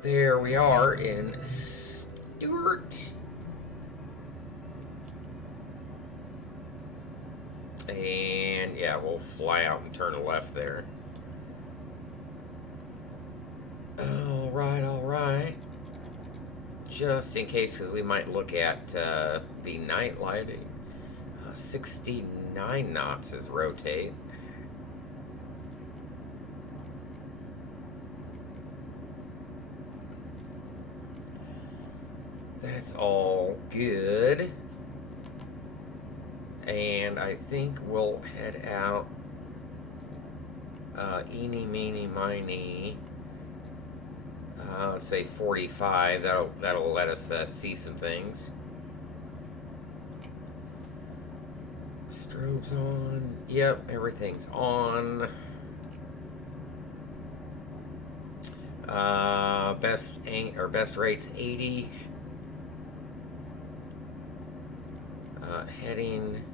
There we are in Stewart. And yeah, we'll fly out and turn left there. All right. Just in case, because we might look at the night lighting. 69 knots is rotate. That's all good. And I think we'll head out eeny, meeny, miny. Let's say 45. That'll let us see some things. Strobes on. Yep, everything's on. Best rate's 80. Heading.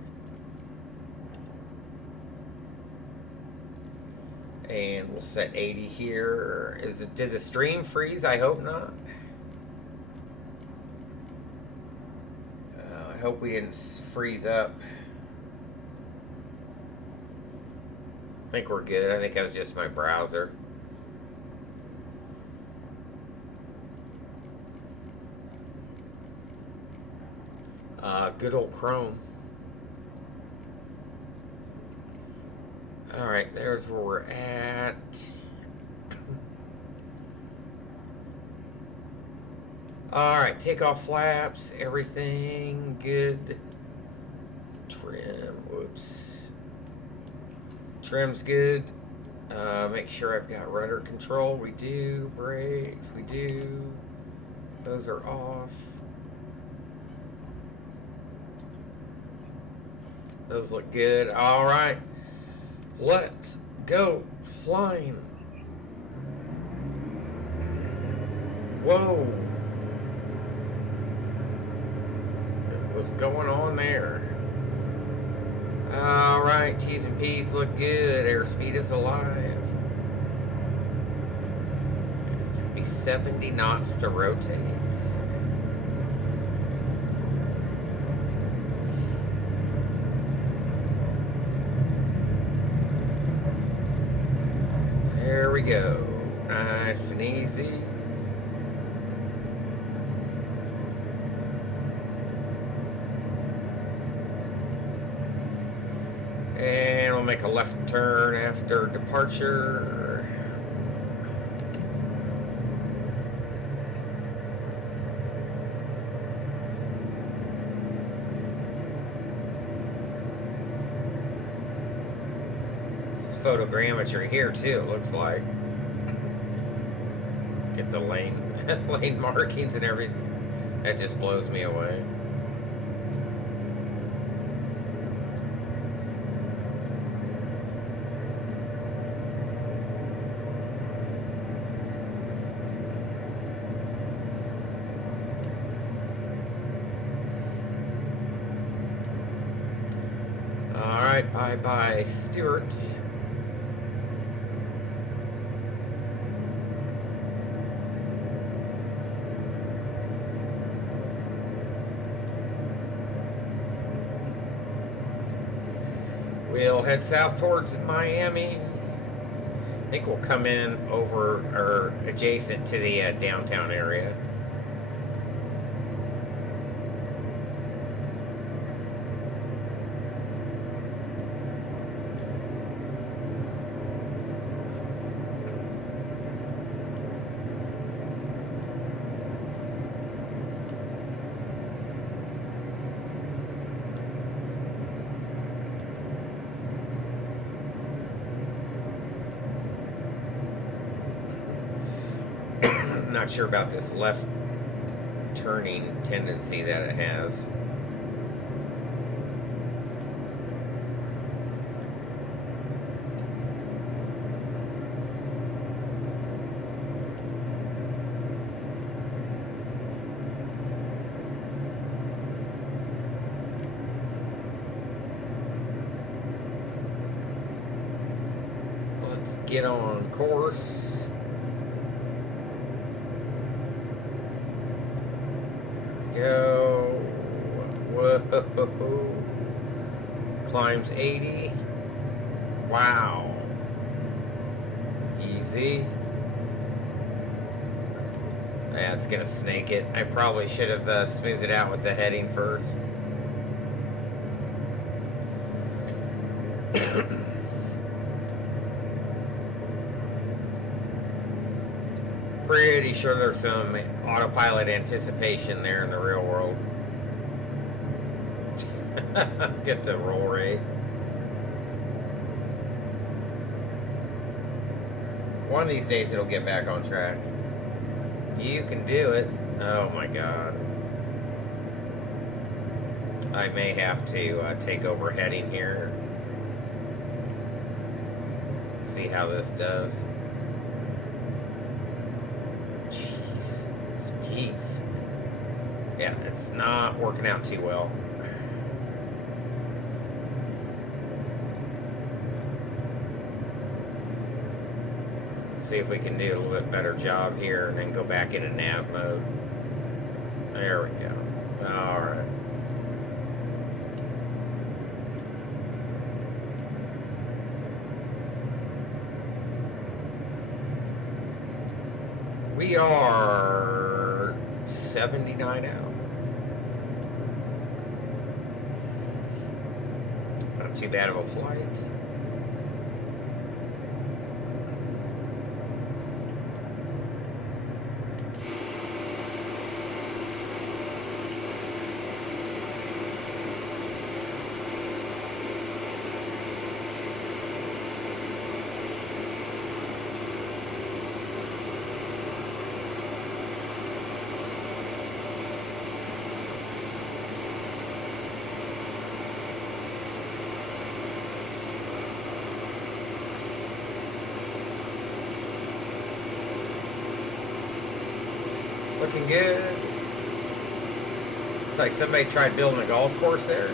And we'll set 80 here. Did the stream freeze? I hope not. I hope we didn't freeze up. I think we're good. I think that was just my browser. Good old Chrome. Alright, there's where we're at. Alright, take off flaps, everything good. Trim, whoops. Trim's good. Make sure I've got rudder control. We do. Brakes, we do. Those are off. Those look good. Alright. Let's go flying. Whoa. What's going on there? Alright, T's and P's look good. Airspeed is alive. It's going to be 70 knots to rotate. There we go. Nice and easy. And we'll make a left turn after departure. Photogrammetry here too, it looks like. Get the lane lane markings and everything. That just blows me away. Alright, bye-bye, Stewart. We'll head south towards Miami. I think we'll come in over or adjacent to the downtown area. Not sure about this left turning tendency that it has. Let's get on course. go. Whoa. Climbs 80. Wow. Easy. Yeah, it's gonna snake it. I probably should have smoothed it out with the heading first. Pretty sure there's some autopilot anticipation there in the real world. Get the roll rate. One of these days it'll get back on track. You can do it. Oh my god. I may have to take over heading here. See how this does. Jeez. Speeds. Yeah, it's not working out too well. See if we can do a little bit better job here and then go back into nav mode. There we go. Alright. We are 79 out. Not too bad of a flight. Looking good. It's like somebody tried building a golf course there.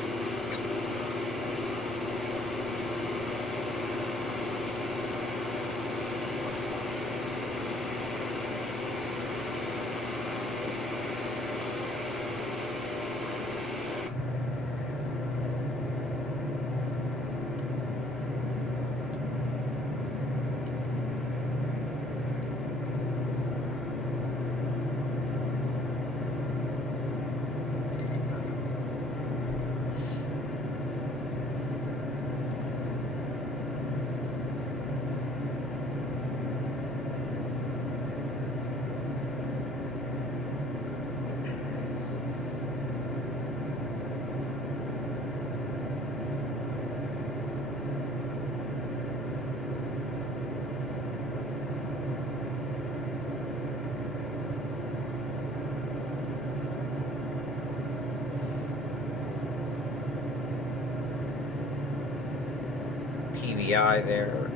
PBI there.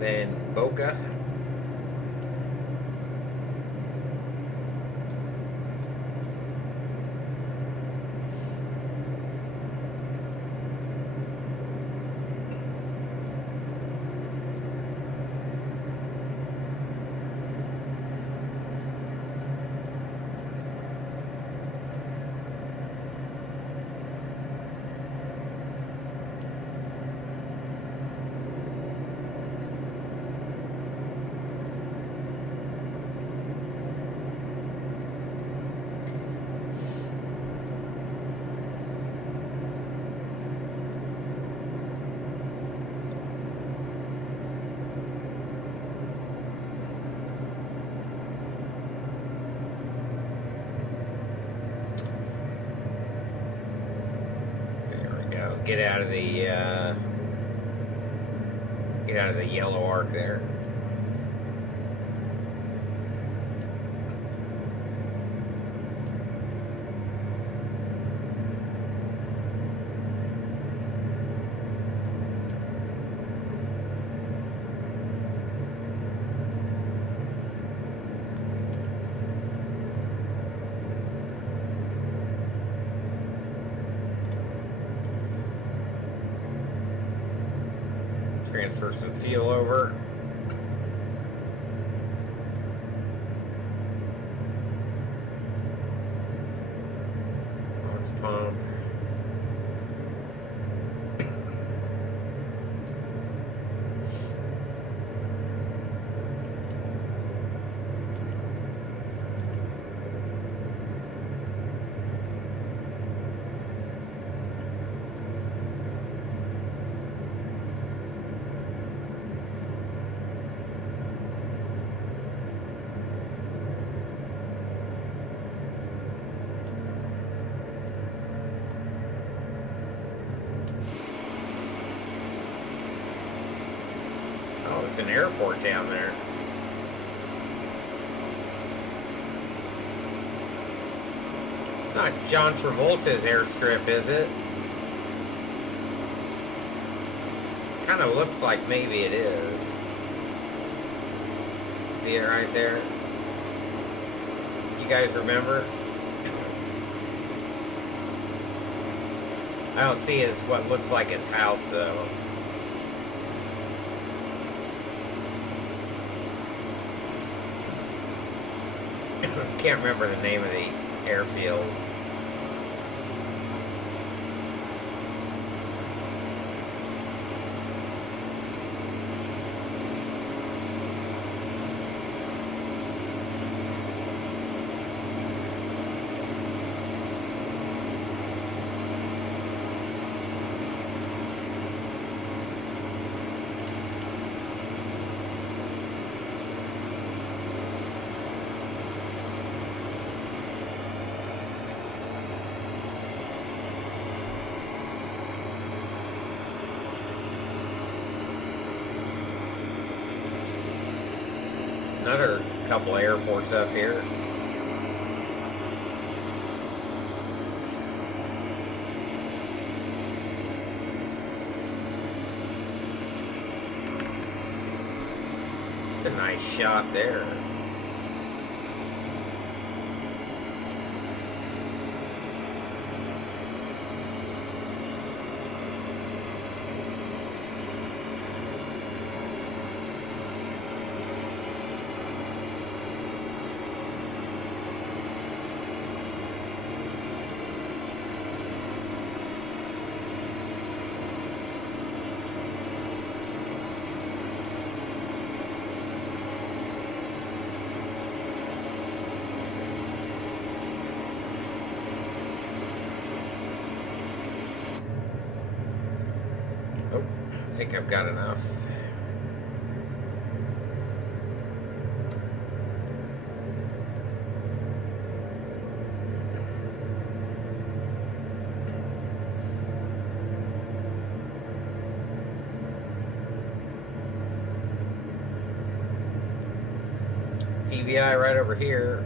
Then Boca. Get out of the yellow arc there. Transfer some fuel over. pump. Oh, it's an airport down there. It's not John Travolta's airstrip, is it? Kind of looks like maybe it is. See it right there? You guys remember? I don't see his what looks like his house though. Can't remember the name of the airfield. Another couple of airports up here. It's a nice shot there. Oh, I think I've got enough. PVI right over here.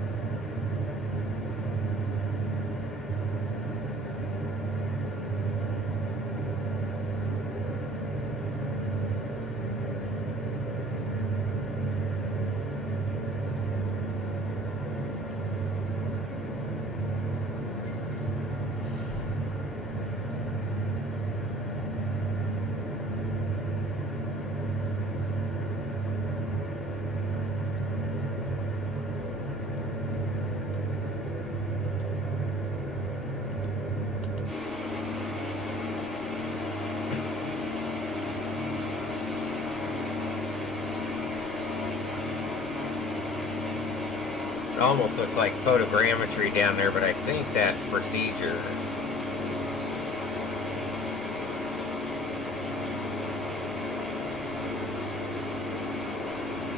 It almost looks like photogrammetry down there, but I think that's procedure.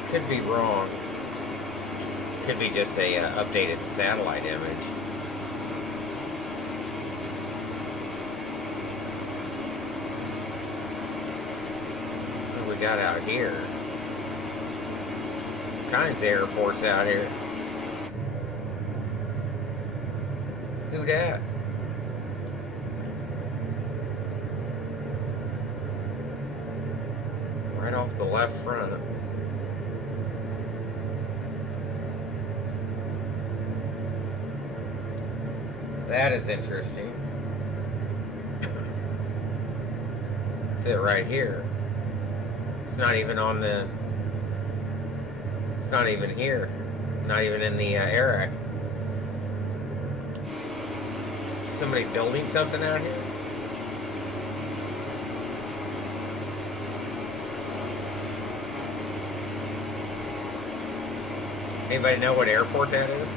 Could be wrong. Could be just a updated satellite image. What do we got out here? All kinds of airports out here. Who dat? Right off the left front. That is interesting. It's it right here. It's not even on the... It's not even here. Not even in the ARAC. Somebody building something out here? Anybody know what airport that is?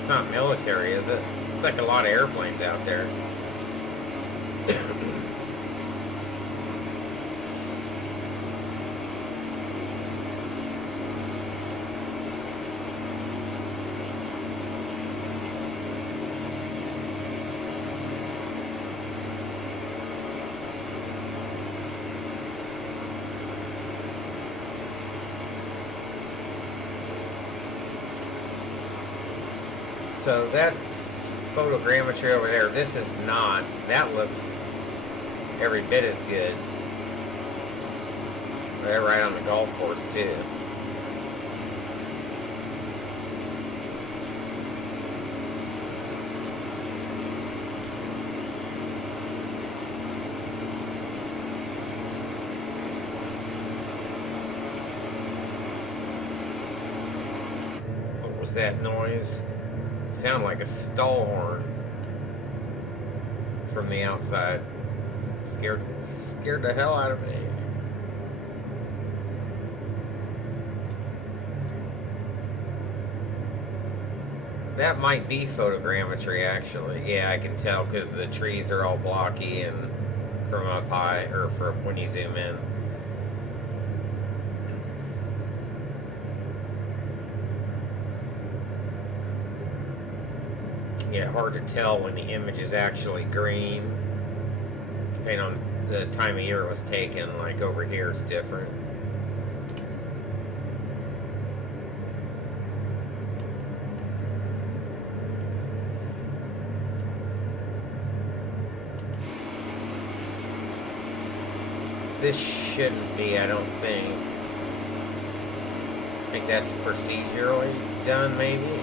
It's not military, is it? It's like a lot of airplanes out there. So that's photogrammetry over there. This is not. That looks every bit as good. They're right on the golf course too. What was that noise? Sound like a stall horn from the outside. Scared the hell out of me. That might be photogrammetry, actually. Yeah, I can tell because the trees are all blocky and from up high, or from when you zoom in. Yeah, hard to tell when the image is actually green. Depending on the time of year it was taken, like over here it's different. This shouldn't be, I don't think. I think that's procedurally done, maybe.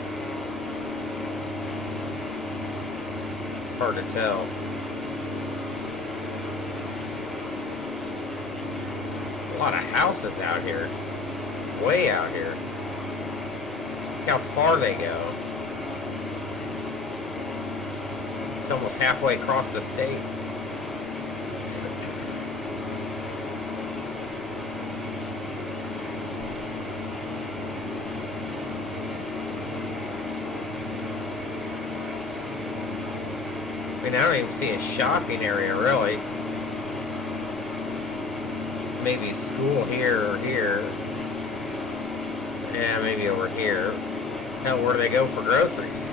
Hard to tell. A lot of houses out here. Way out here. Look how far they go. It's almost halfway across the state. I don't even see a shopping area, really. Maybe school here or here. Yeah, maybe over here. Hell, where do they go for groceries?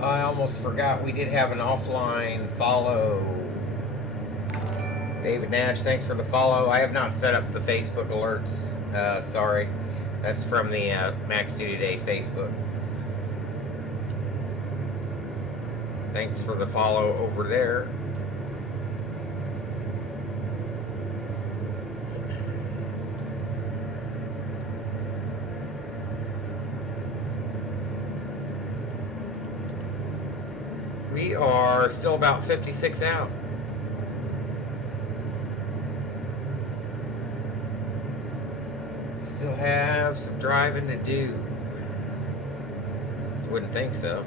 I almost forgot we did have an offline follow. David Nash, thanks for the follow. I have not set up the Facebook alerts. Sorry. That's from the Max Duty Day Facebook. Thanks for the follow over there. We are still about 56 out. Still have some driving to do. You wouldn't think so.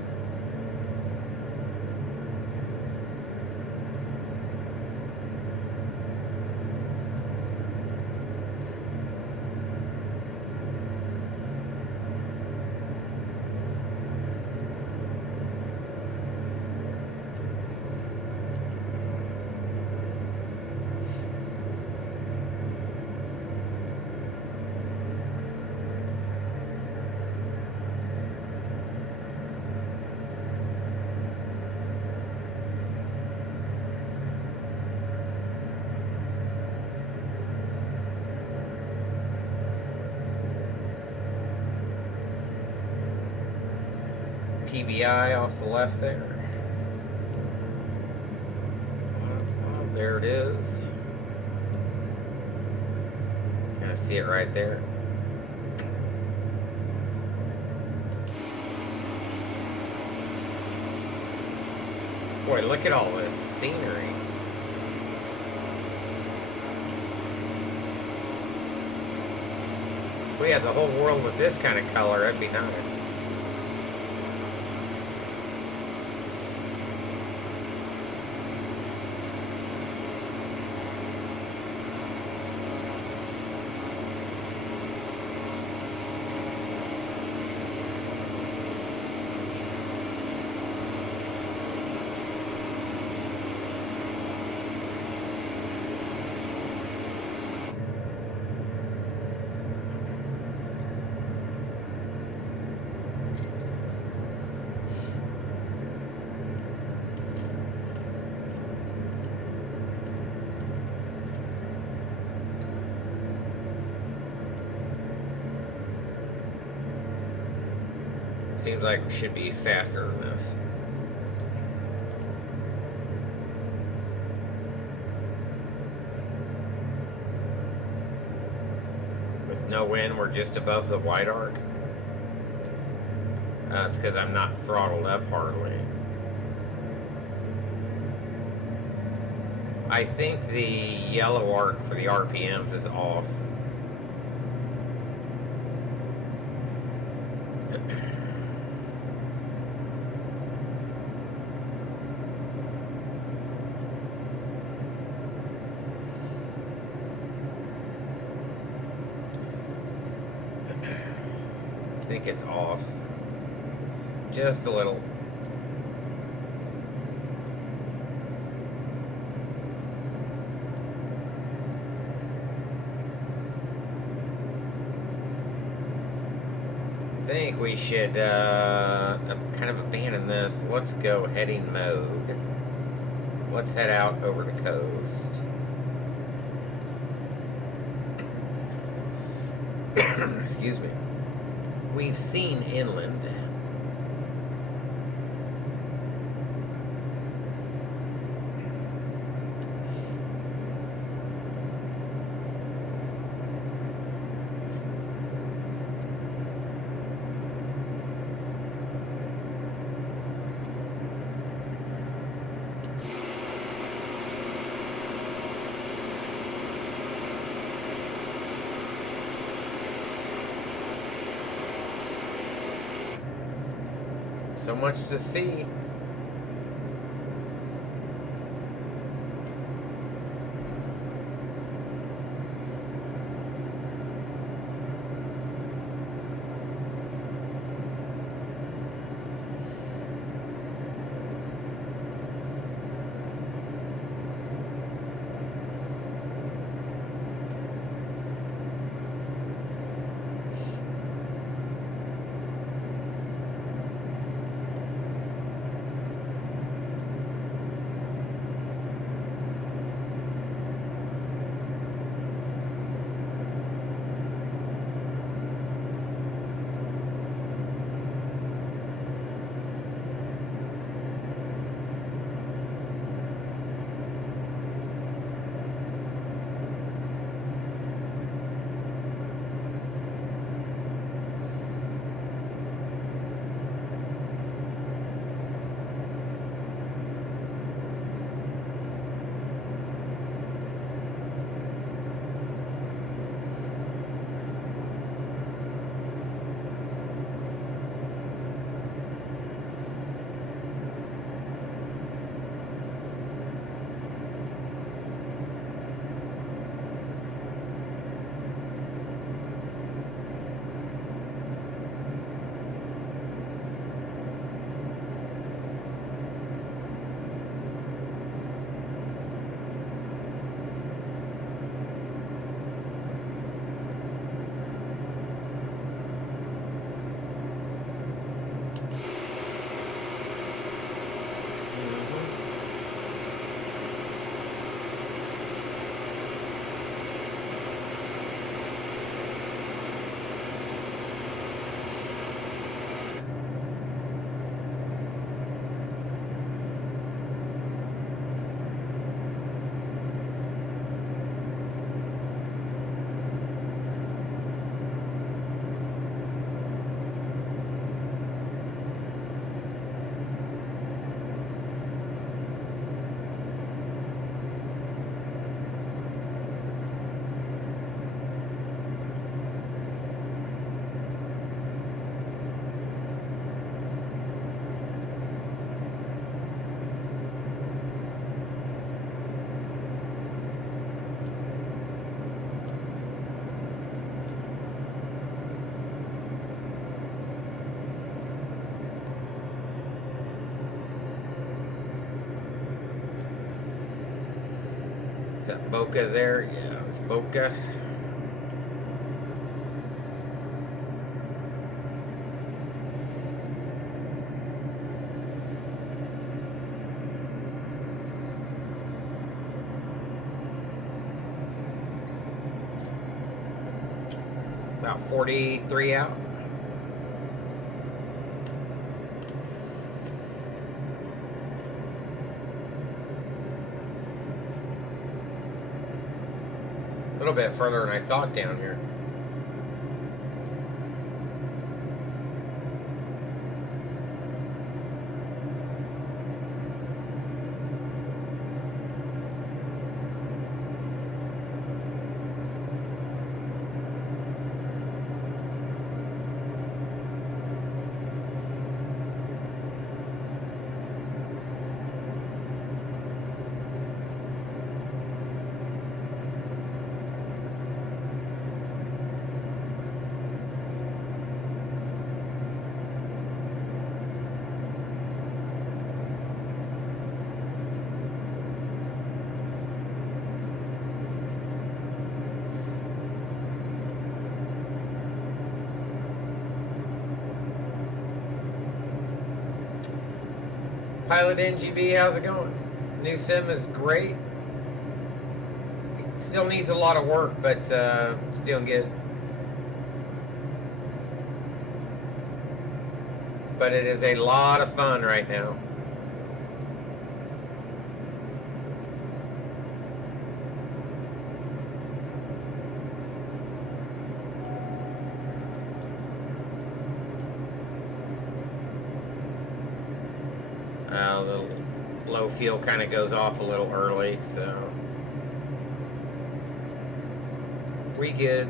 TBI off the left there. Oh, there it is. Kind of see it right there. Boy, look at all this scenery. If we had the whole world with this kind of color, that'd be nice. Seems like we should be faster than this. With no wind, we're just above the white arc. It's because I'm not throttled up hardly. I think the yellow arc for the RPMs is off. I think it's off just a little. I think we should kind of abandon this. Let's go heading mode. Let's head out over the coast. Excuse me. We've seen inland. So much to see. Is that Boca there? Yeah, it's Boca. About 43 out. A little bit further than I thought down here. Pilot NGB, how's it going? New sim is great. Still needs a lot of work, but still good. But it is a lot of fun right now. The low fuel kind of goes off a little early, so we good.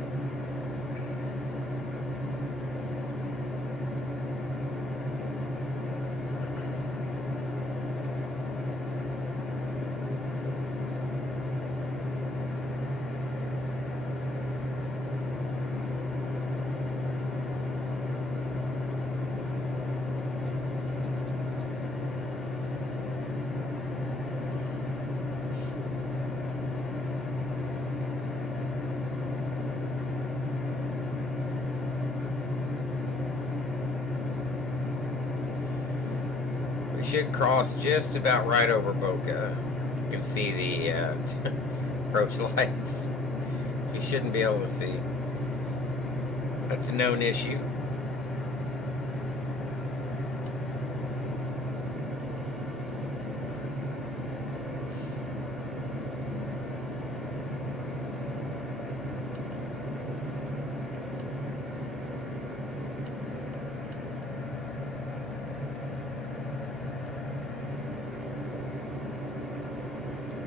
Should cross just about right over Boca. You can see the approach lights. You shouldn't be able to see. That's a known issue.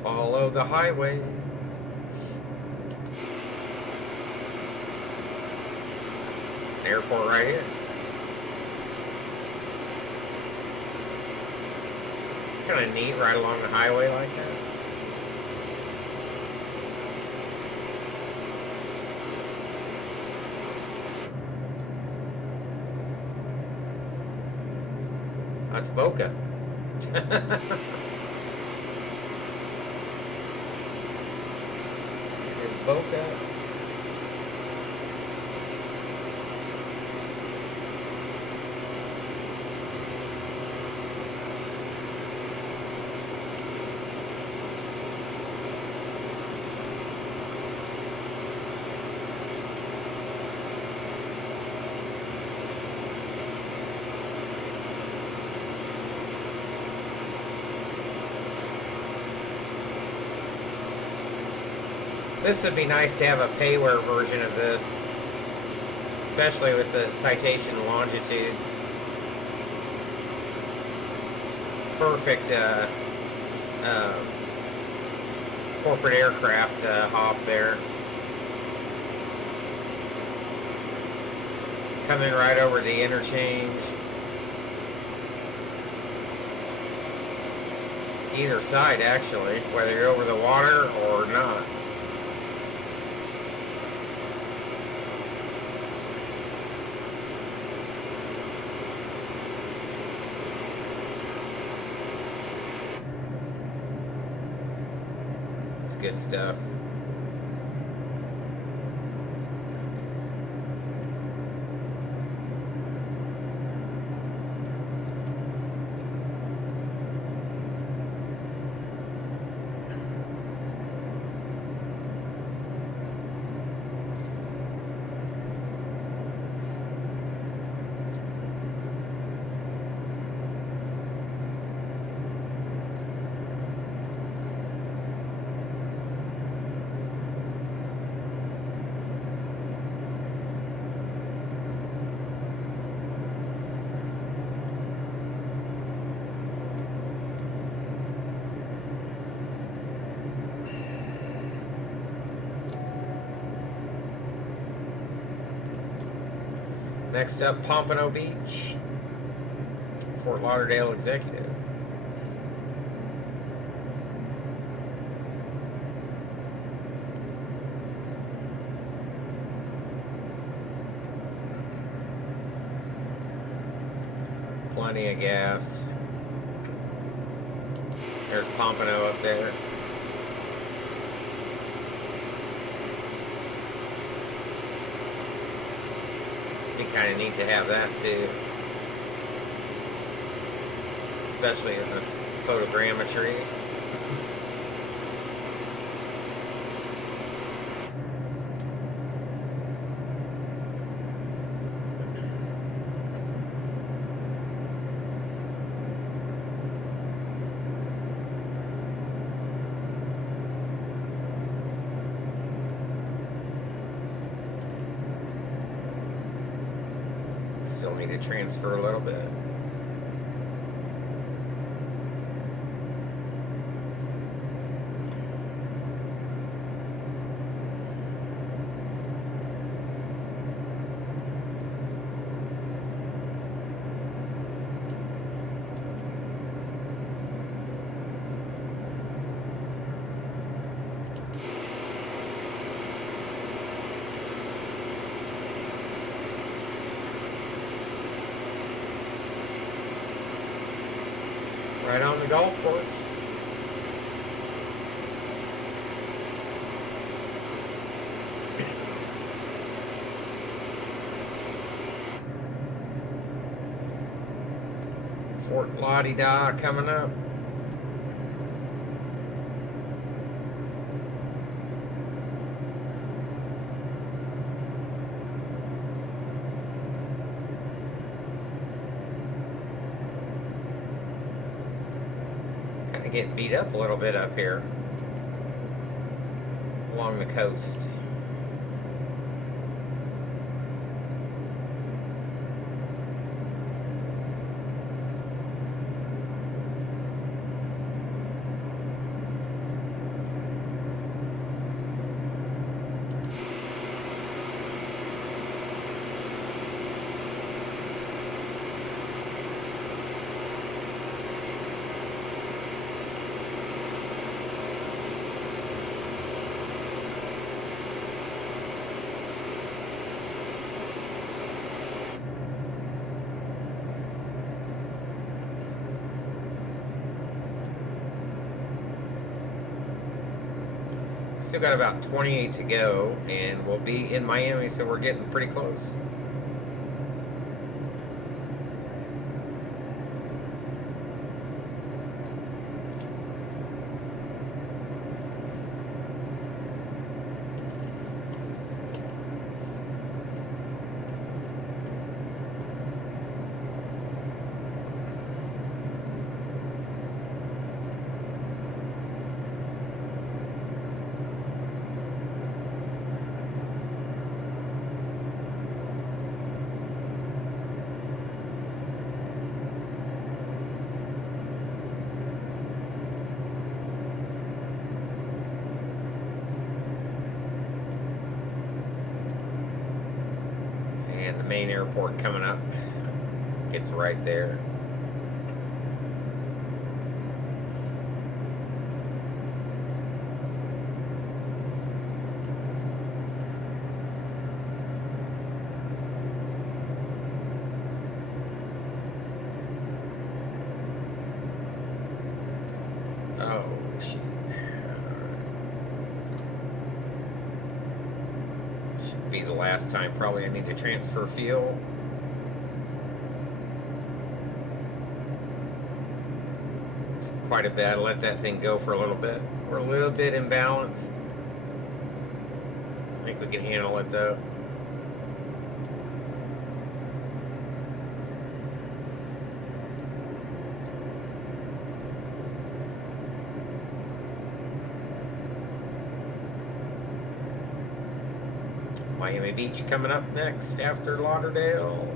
Follow the highway. It's an airport right here. It's kind of neat right along the highway like that. That's Boca. Boca. This would be nice to have a payware version of this, especially with the citation longitude. Perfect corporate aircraft hop there. Coming right over the interchange. Either side, actually, whether you're over the water or not. good stuff. Next up, Pompano Beach, Fort Lauderdale Executive. Plenty of gas. There's Pompano up there. Be kind of neat to have that too, especially in this photogrammetry. Still need to transfer a little bit. Right on the golf course. Fort Lauderdale coming up. Getting beat up a little bit up here along the coast. Still got about 28 to go, and we'll be in Miami, so we're getting pretty close. And the main airport coming up gets right there. Oh, shit. be the last time probably I need to transfer fuel. It's quite a bit. I let that thing go for a little bit. We're a little bit imbalanced. I think we can handle it though. Miami Beach coming up next after Lauderdale.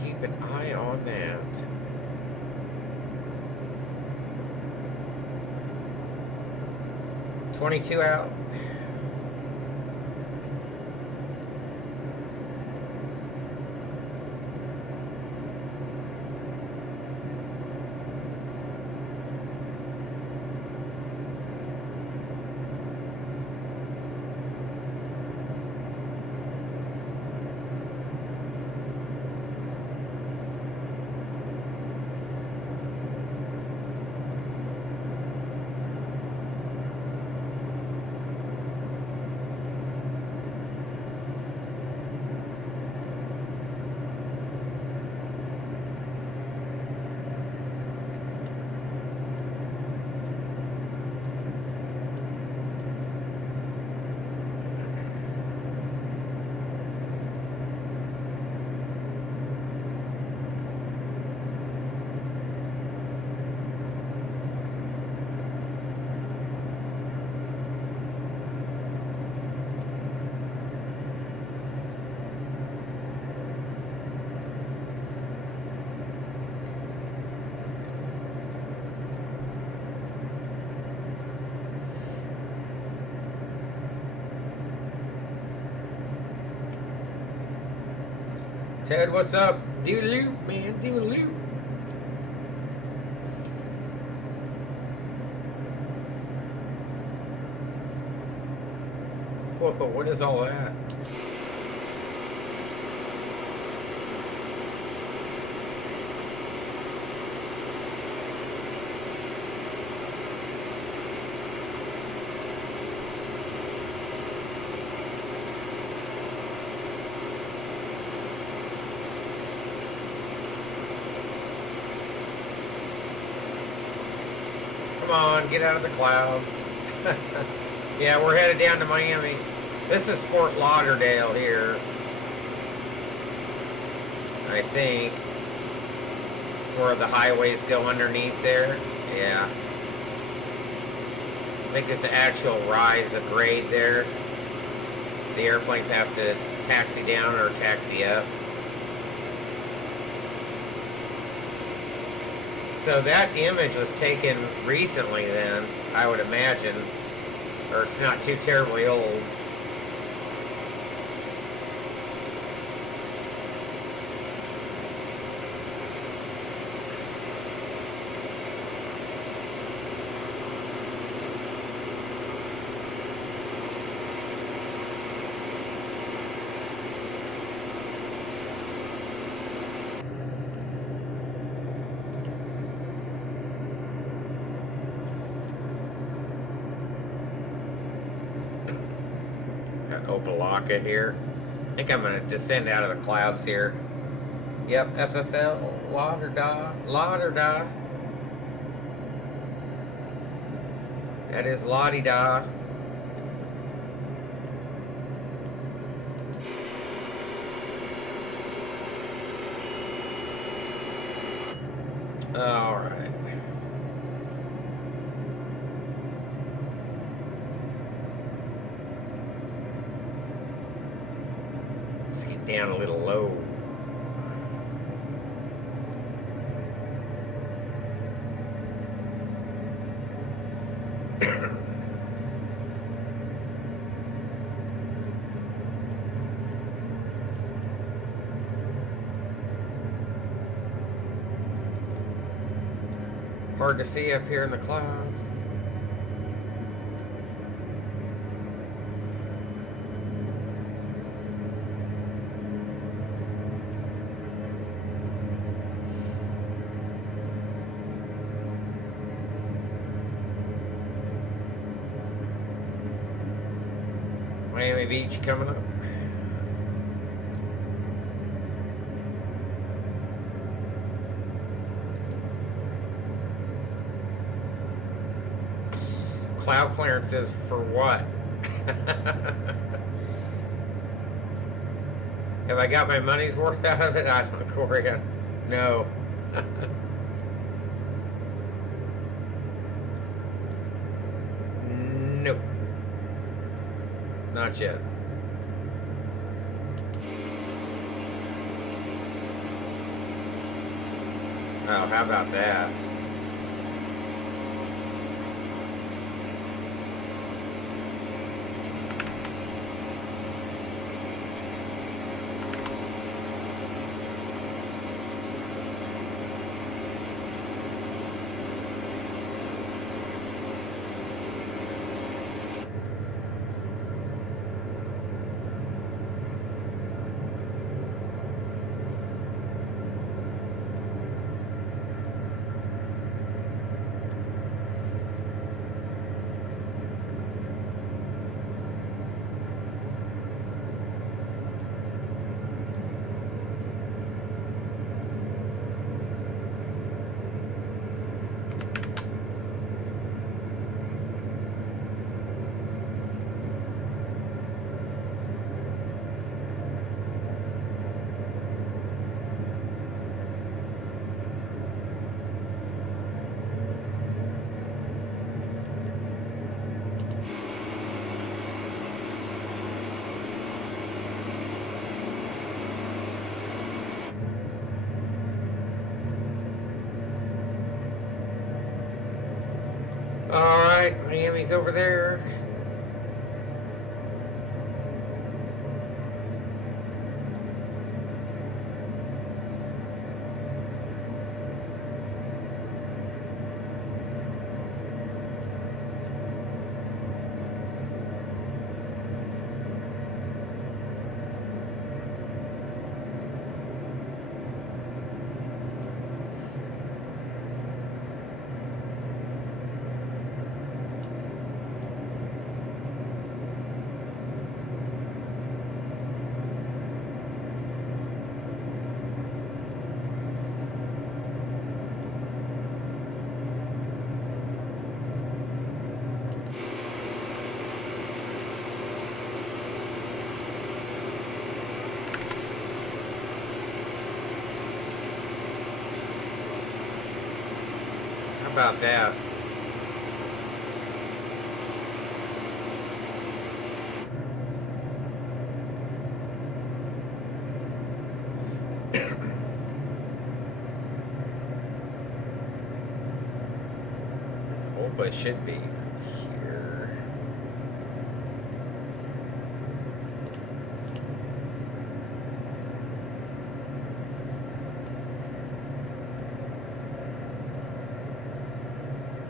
Keep an eye on that. $22 out. Ted, what's up? Do a loop, man. Do a loop. Whoa, what is all that? Come on, get out of the clouds. Yeah, we're headed down to Miami. This is Fort Lauderdale here. I think. It's where the highways go underneath there. Yeah. I think there's an actual rise of grade there. The airplanes have to taxi down or taxi up. So that image was taken recently then, I would imagine. Or it's not too terribly old. Opelika here. I think I'm going to descend out of the clouds here. Yep, FFL, Lauderdale. That is la-di-da. All right. Let's get down a little low. Hard to see up here in the clouds. Miami Beach coming up. Cloud clearances for what? Have I got my money's worth out of it? I don't know, Korea. No. Nope. Not yet. Oh, how about that? All right, Miami's over there. How about that? Hope I should be here.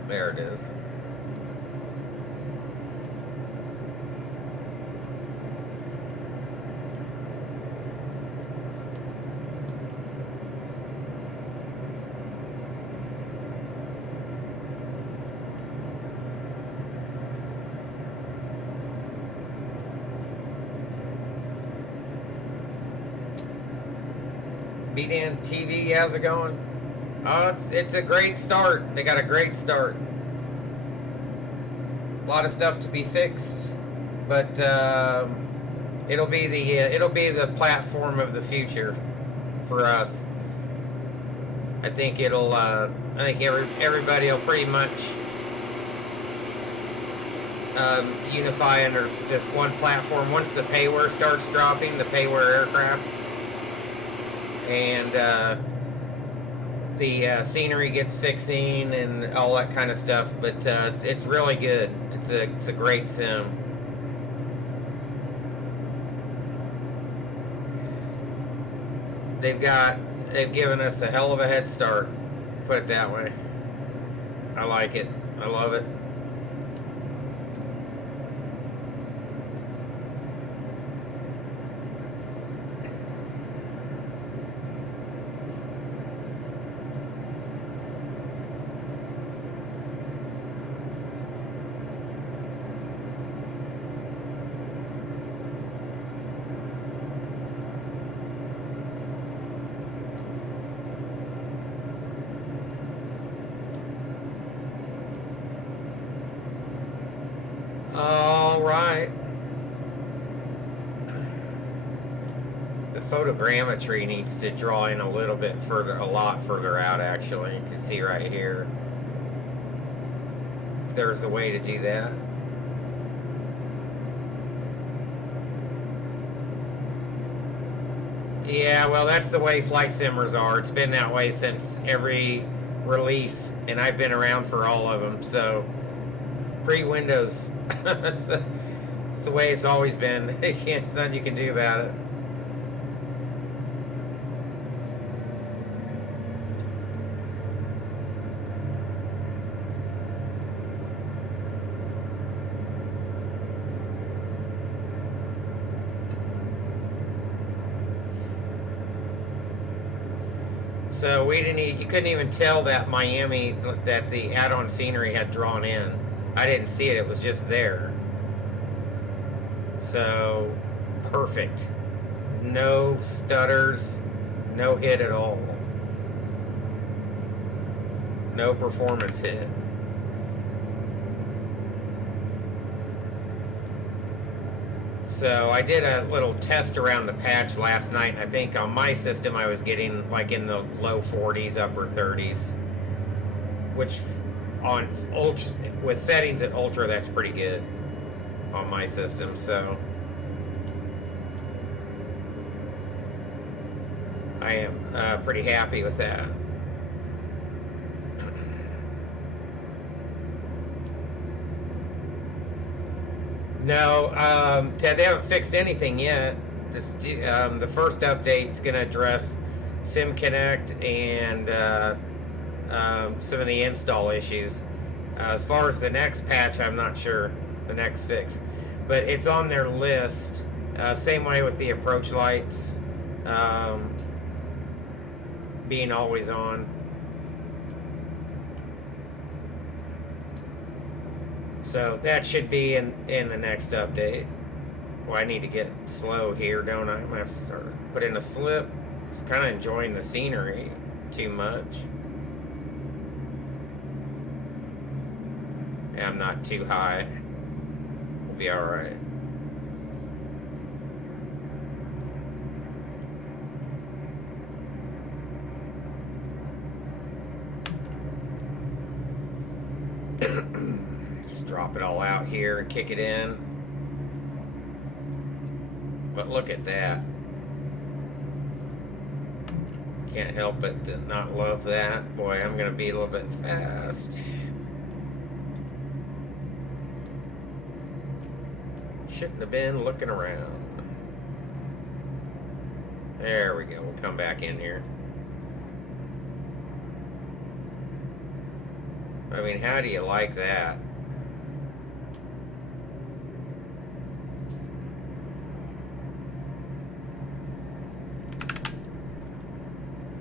There it is. BDN TV, how's it going? Oh, it's a great start. They got a great start. A lot of stuff to be fixed, but it'll be the platform of the future for us. I think it'll. I think everybody will pretty much unify under this one platform once the payware starts dropping, the payware aircraft, and the scenery gets fixing and all that kind of stuff. But it's really good. It's a great sim. They've given us a hell of a head start. Put it that way. I like it. I love it. All right. The photogrammetry needs to draw in a little bit further, a lot further out actually. You can see right here. If there's a way to do that. Yeah, well, that's the way flight simmers are. It's been that way since every release, and I've been around for all of them. So, pre-Windows, it's the way it's always been. There's nothing you can do about it. So we didn't. You couldn't even tell that Miami, that the add-on scenery had drawn in. I didn't see it. It was just there. So perfect. No stutters. No hit at all. No performance hit. So I did a little test around the patch last night, and I think on my system I was getting like in the low 40s, upper 30s, which on ultra, with settings at ultra, that's pretty good on my system. So I am pretty happy with that. No, Ted, they haven't fixed anything yet. The first update is going to address Sim Connect and some of the install issues. As far as the next patch, I'm not sure, the next fix. But it's on their list. Same way with the approach lights being always on. So that should be in the next update. Well, I need to get slow here, don't I? I'm going to have to start put in a slip. Just kind of enjoying the scenery too much. Yeah, I'm not too high. We'll be alright. Just drop it all out here and kick it in. But look at that. Can't help but to not love that. Boy, I'm going to be a little bit fast. Shouldn't have been looking around. There we go. We'll come back in here. I mean, how do you like that?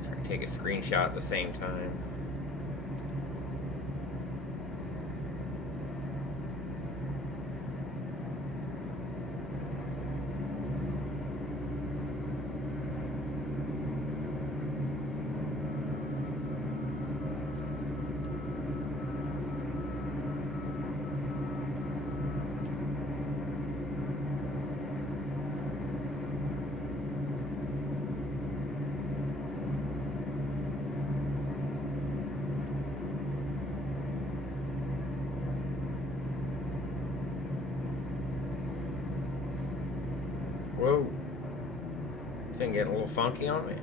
Try to take a screenshot at the same time. Whoa. Thing getting a little funky on me.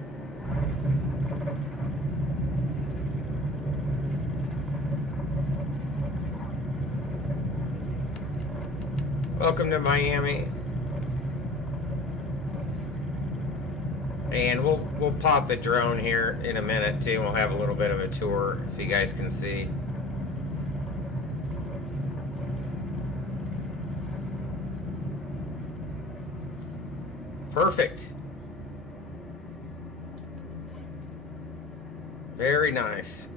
Welcome to Miami. And we'll pop the drone here in a minute too. We'll have a little bit of a tour so you guys can see. Perfect. Very nice.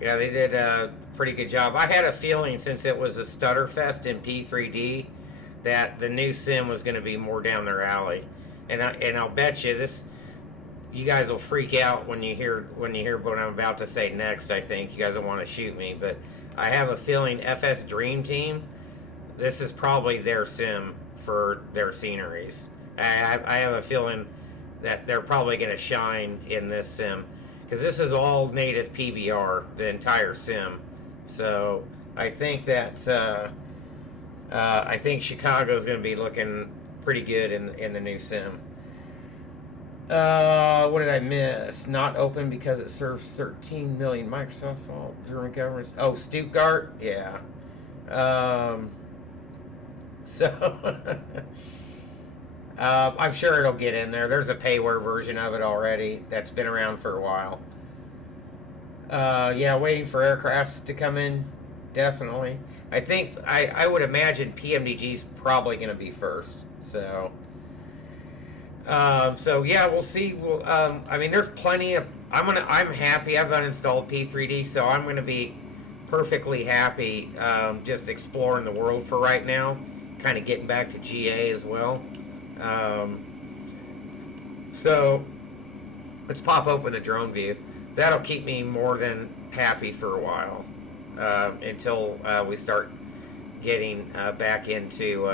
Yeah, they did a pretty good job. I had a feeling since it was a stutter fest in P3D that the new sim was going to be more down their alley, and I'll bet you this. You guys will freak out when you hear what I'm about to say next. I think you guys will want to shoot me, but I have a feeling FS Dream Team. This is probably their sim for their sceneries. I have a feeling that they're probably going to shine in this sim because this is all native PBR, the entire sim. So I think that I think Chicago is going to be looking pretty good in the new sim. What did I miss? Not open because it serves 13 million Microsoft fault. German government. Oh, Stuttgart. Yeah. So I'm sure it'll get in there. There's a payware version of it already that's been around for a while. Yeah, waiting for aircrafts to come in. Definitely. I think I would imagine PMDG's probably going to be first. So. So yeah, we'll see. I mean, there's plenty of. I'm happy. I've uninstalled P3D, so I'm gonna be perfectly happy. Just exploring the world for right now. Kind of getting back to GA as well. So let's pop open the drone view. That'll keep me more than happy for a while until we start getting back into.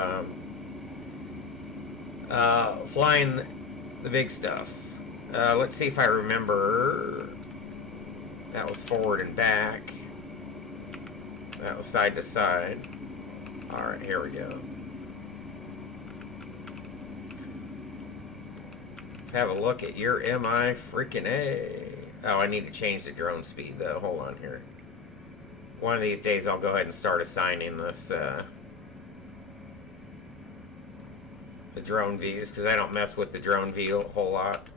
Flying the big stuff. Let's see if I remember. That was forward and back. That was side to side. Alright, here we go. Let's have a look at your M-I-freakin-A. Oh, I need to change the drone speed though. Hold on here. One of these days I'll go ahead and start assigning this the drone views because I don't mess with the drone view a whole lot.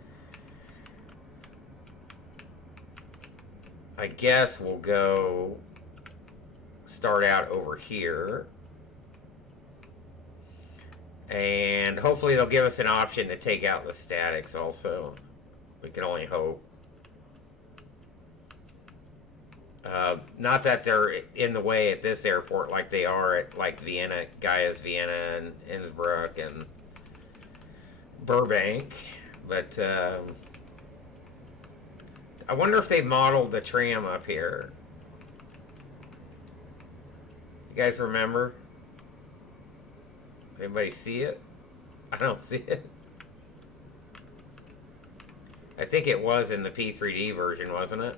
I guess we'll go start out over here, and hopefully they'll give us an option to take out the statics also. We can only hope. Not that they're in the way at this airport like they are at like Vienna, Gaia's Vienna and Innsbruck and Burbank, but I wonder if they modeled the tram up here. You guys remember? Anybody see it? I don't see it. I think it was in the P3D version, wasn't it?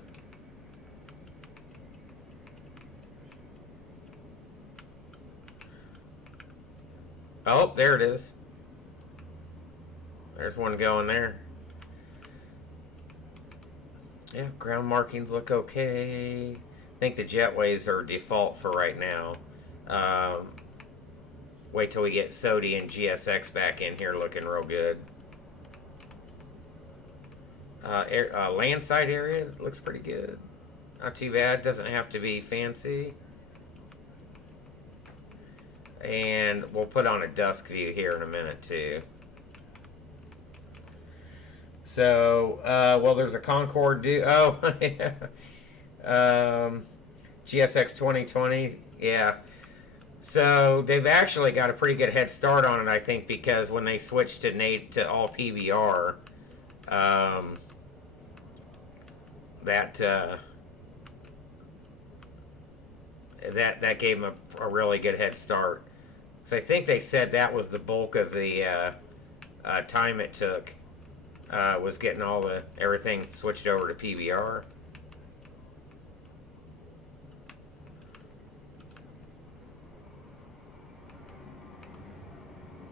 Oh, there it is. There's one going there. Yeah, ground markings look okay. I think the jetways are default for right now. Wait till we get SODI and GSX back in here looking real good. Landside area looks pretty good. Not too bad. Doesn't have to be fancy. And we'll put on a dusk view here in a minute too. So, well, there's a Concorde. Oh, yeah. GSX 2020. Yeah. So they've actually got a pretty good head start on it, I think, because when they switched to all PBR, that gave them a really good head start. So I think they said that was the bulk of the time it took, was getting everything switched over to PBR.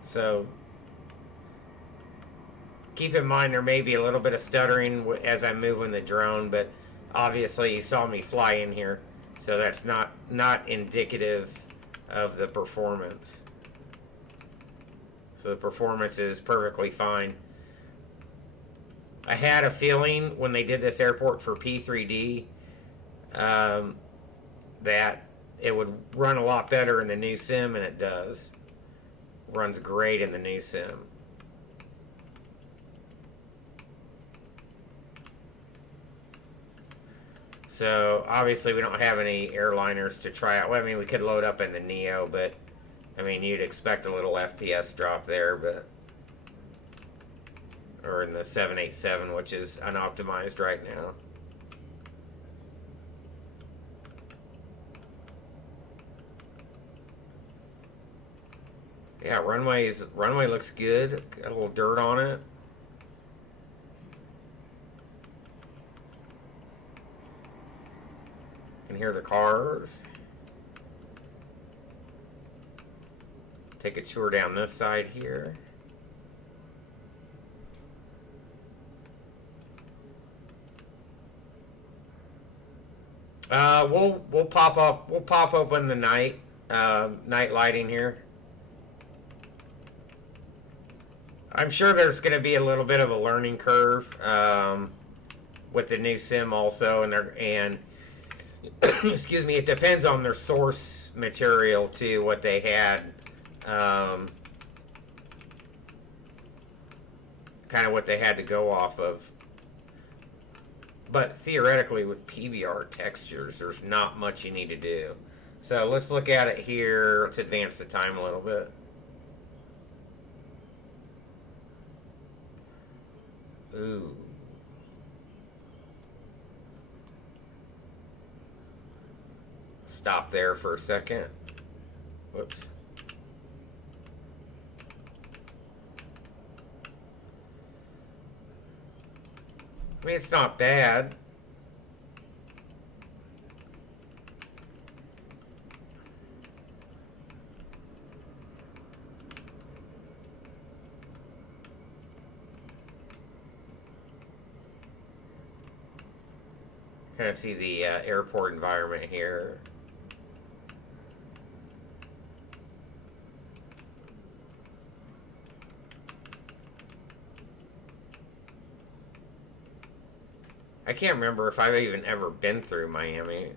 So keep in mind there may be a little bit of stuttering as I'm moving the drone, but obviously you saw me fly in here, so that's not indicative of the performance. So the performance is perfectly fine. I had a feeling when they did this airport for P3D that it would run a lot better in the new sim, and it does. Runs great in the new sim. So obviously we don't have any airliners to try out. Well, I mean, we could load up in the Neo, but I mean, you'd expect a little FPS drop there, but or in the 787, which is unoptimized right now. Yeah, runway looks good. Got a little dirt on it. Can hear the cars. Take a tour down this side here. We'll pop open the night lighting here. I'm sure there's going to be a little bit of a learning curve with the new sim also, and excuse me, it depends on their source material too, what they had, kind of what they had to go off of. But theoretically, with PBR textures, there's not much you need to do. So let's look at it here. Let's advance the time a little bit. Ooh. Stop there for a second. Whoops. I mean, it's not bad. Kind of see the airport environment here. I can't remember if I've even ever been through Miami.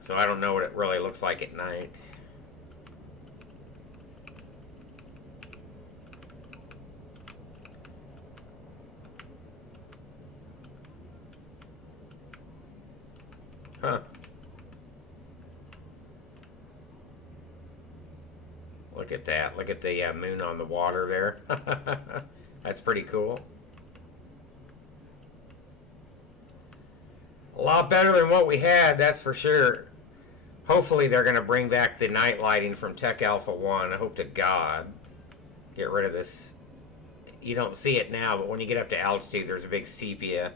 So I don't know what it really looks like at night. Huh. Look at that. Look at the moon on the water there. That's pretty cool. A lot better than what we had, that's for sure. Hopefully they're going to bring back the night lighting from Tech Alpha 1. I hope to God. Get rid of this. You don't see it now, but when you get up to altitude, there's a big sepia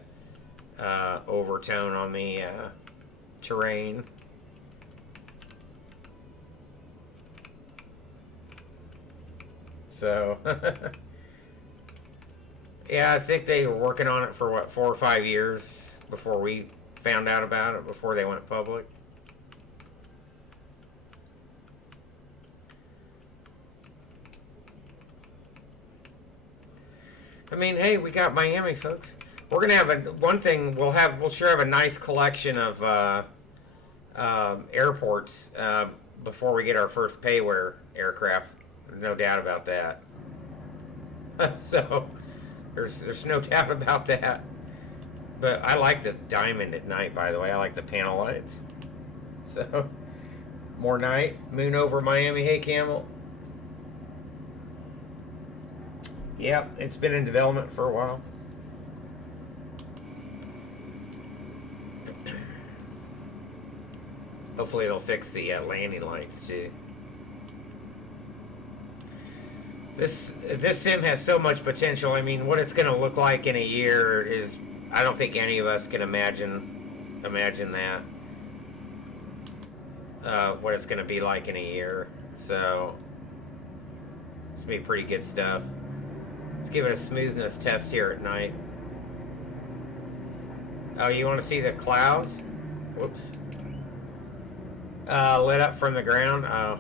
overtone on the terrain. So, yeah, I think they were working on it for, what, 4 or 5 years before we found out about it, before they went public. I mean, hey, we got Miami, folks. We're gonna have one thing. We'll sure have a nice collection of airports before we get our first payware aircraft. There's no doubt about that. So there's no doubt about that. But I like the diamond at night, by the way. I like the panel lights. So, more night. Moon over Miami. Hey, Camel. Yep, it's been in development for a while. hopefully they'll fix the landing lights too. This sim has so much potential. I mean, what it's going to look like in a year is, I don't think any of us can imagine that. What it's going to be like in a year. So it's going to be pretty good stuff. Let's give it a smoothness test here at night. Oh, you want to see the clouds? Whoops. Lit up from the ground. Oh.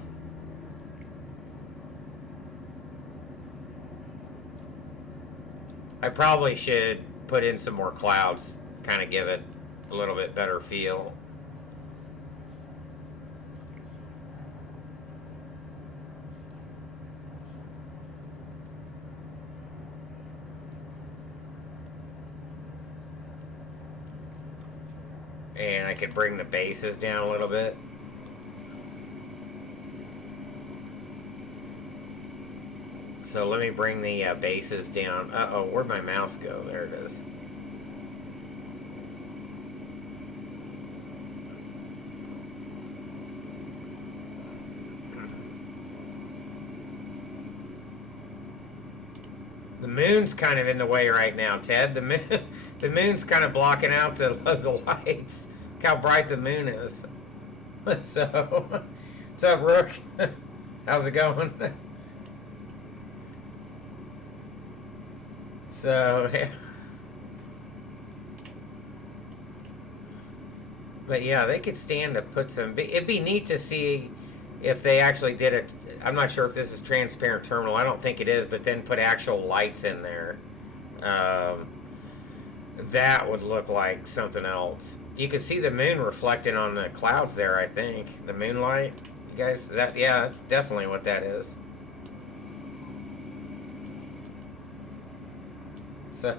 I probably should put in some more clouds, kind of give it a little bit better feel. And I could bring the bases down a little bit. So let me bring the bases down. Uh-oh, where'd my mouse go? There it is. The moon's kind of in the way right now, Ted. The moon's kind of blocking out the lights. Look how bright the moon is. So, what's up, Rook? How's it going? So, yeah. But yeah, they could stand to put some. It'd be neat to see if they actually did it. I'm not sure if this is transparent terminal. I don't think it is, but then put actual lights in there. That would look like something else. You can see the moon reflecting on the clouds there, I think. The moonlight. You guys, yeah, that's definitely what that is. So,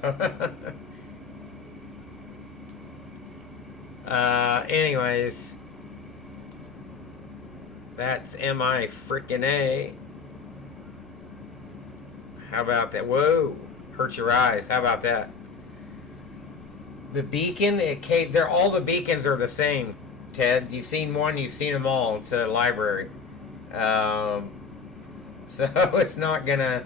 anyways, that's M-I-freakin-A. How about that? Whoa, hurt your eyes. How about that? The beacon, they're all the beacons are the same, Ted. You've seen one, you've seen them all. It's a library. So it's not gonna.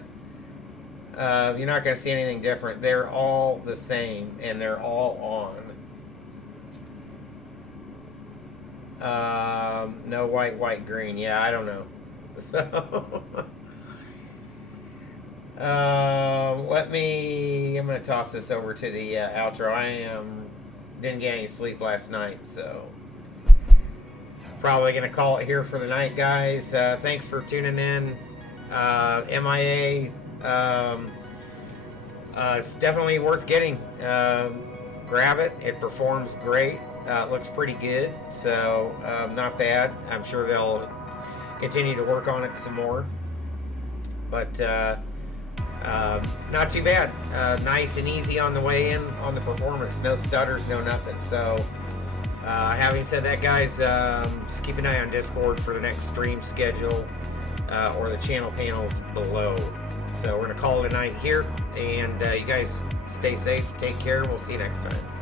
You're not going to see anything different. They're all the same, and they're all on. No white, green. Yeah, I don't know. So, I'm going to toss this over to the outro. Didn't get any sleep last night, so probably going to call it here for the night, guys. Thanks for tuning in. MIA. It's definitely worth getting. Grab it. It performs great. It looks pretty good. So not bad. I'm sure they'll continue to work on it some more. But not too bad. Nice and easy on the way in on the performance. No stutters, no nothing. So having said that, guys, just keep an eye on Discord for the next stream schedule or the channel panels below. So we're going to call it a night here, and you guys stay safe, take care, we'll see you next time.